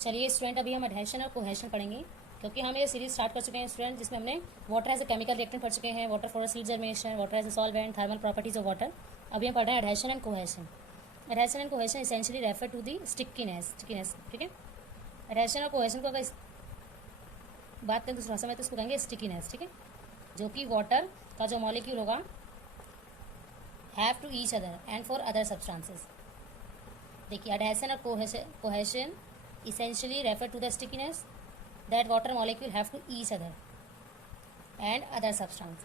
चलिए स्टूडेंट, अभी हम एडहेशन और कोहेशन पढ़ेंगे, क्योंकि हम ये सीरीज स्टार्ट कर चुके हैं स्टूडेंट, जिसमें हमने water as a chemical reactant पढ़ चुके हैं, water for seed germination, water as a solvent, thermal properties of water. अभी हम पढ़ रहे हैं adhesion and cohesion. Adhesion and cohesion essentially refer to the stickiness, ठीक है। एडहेशन और कोहेशन को अगर बात करें दूसरा समय तो इसको कहेंगे स्टिकीनेस, ठीक है, जो कि वाटर का जो मॉलिक्यूल होगा have to each other and for other substances. देखिए, एडहेशन और cohesion essentially refer to the stickiness that water molecule have to each other and other substance.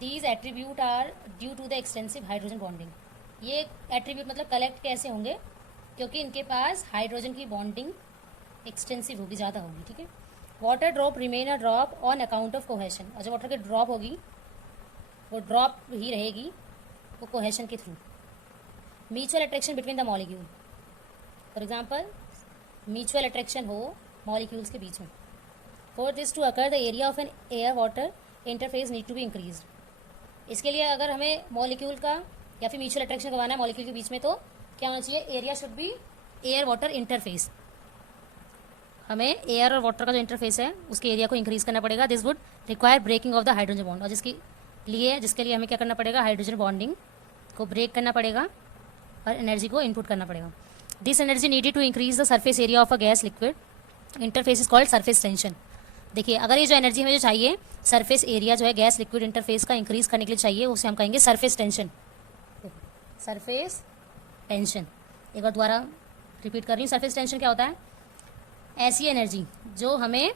These attribute are due to the extensive hydrogen bonding. ये attribute मतलब collect कैसे होंगे, क्योंकि इनके पास hydrogen की bonding extensive होगी, ज़्यादा होगी, ठीक है। Water drop remain a drop on account of cohesion, और जो वाटर की ड्रॉप होगी वो ड्रॉप ही रहेगी, वो कोहेशन के थ्रू। Mutual attraction between the molecule, for example mutual attraction हो मॉलिक्यूल्स के बीच में। For this to occur the area of an air water interface need to be increase. इसके लिए अगर हमें मॉलिक्यूल का या फिर म्यूचुअल अट्रैक्शन करवाना है मॉलिक्यूल के बीच में, तो क्या होना चाहिए, area should be air water interface. हमें एयर और वाटर का जो इंटरफेस है उसके एरिया को इंक्रीज करना पड़ेगा। This would require breaking of the hydrogen bond, और जिसके लिए हमें क्या करना पड़ेगा, हाइड्रोजन बॉन्डिंग को ब्रेक करना पड़ेगा और एनर्जी को इनपुट करना पड़ेगा। This energy needed to increase the surface area of a gas liquid interface is called surface tension. देखिए, अगर ये जो एनर्जी हमें जो चाहिए सरफेस एरिया जो है गैस लिक्विड इंटरफेस का इंक्रीज करने के लिए चाहिए, उसे हम कहेंगे सरफेस टेंशन। सरफेस टेंशन, एक बार दोबारा रिपीट कर रही हूँ, सरफेस टेंशन क्या होता है, ऐसी एनर्जी जो हमें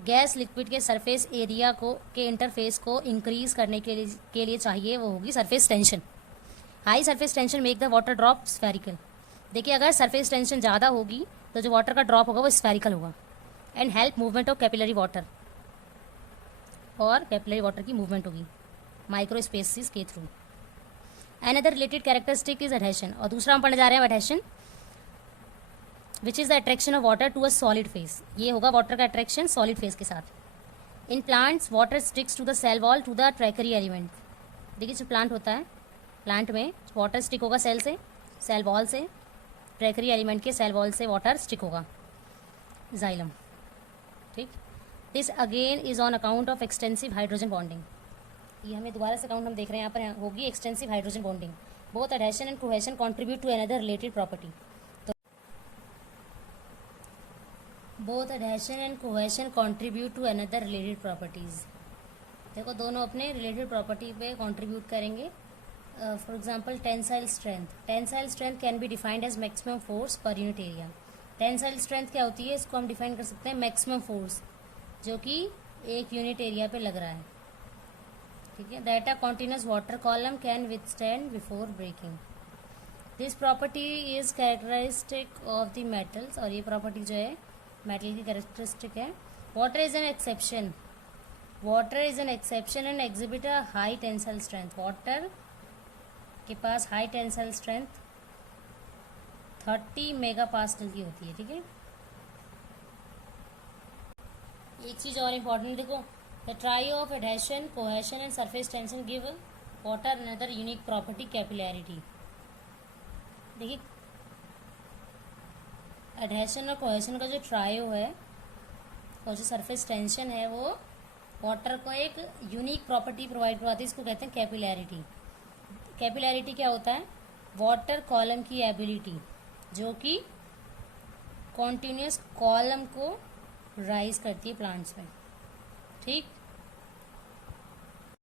गैस लिक्विड के सरफेस एरिया को के इंटरफेस को इंक्रीज करने के लिए चाहिए, वो होगी surface tension. High surface tension make the water drop spherical. देखिए, अगर सरफेस टेंशन ज़्यादा होगी तो जो वाटर का ड्रॉप होगा वो स्फेरिकल होगा। And help movement of capillary water, और कैपिलरी वाटर की मूवमेंट होगी माइक्रो स्पेसिस के through. Another related characteristic is adhesion, और दूसरा हम पढ़ने जा रहे हैं adhesion, which is the attraction of water to a solid face. ये होगा वाटर का अट्रैक्शन सॉलिड फेस के साथ। In plants water sticks to the cell wall to the tracheary element. देखिए, जो प्लांट होता है, प्लांट में वाटर स्टिक होगा सेल से, सेल वॉल से, ट्रैकरी एलिमेंट के सेल वॉल से वाटर स्टिक होगा, जाइलम, ठीक। This again is on account of extensive hydrogen bonding. ये हमें दोबारा से अकाउंट हम देख रहे हैं यहाँ पर होगी extensive hydrogen bonding. Both adhesion and cohesion contribute to another related property. तो both adhesion and cohesion contribute to another related properties. देखो, दोनों अपने रिलेटेड प्रॉपर्टी पे कंट्रीब्यूट करेंगे। For example, tensile strength. Tensile strength can be defined as maximum force per unit area. Tensile strength क्या होती है, इसको हम डिफाइन कर सकते हैं maximum force, जो कि एक यूनिट एरिया पे लग रहा है, ठीक है। That a continuous water column can withstand before breaking. This property is characteristic of the metals, और ये प्रॉपर्टी जो है मेटल की कैरेक्टरिस्टिक है। Water is an exception. Water is an exception and exhibit a high tensile strength. Water के पास high tensile strength 30 megapascal की होती है, ठीक है। एक चीज और इम्पोर्टेंट देखो, the try of adhesion, cohesion and surface tension give water another unique property, capillarity. देखिए, एडहेशन और कोहेशन का जो ट्रायो है और जो सरफेस टेंशन है, वो वाटर को एक यूनिक प्रॉपर्टी प्रोवाइड करवाती है, इसको कहते हैं कैपिलैरिटी। कैपिलैरिटी क्या होता है, वाटर कॉलम की एबिलिटी, जो कि कॉन्टिन्यूस कॉलम को राइज करती है प्लांट्स में, ठीक।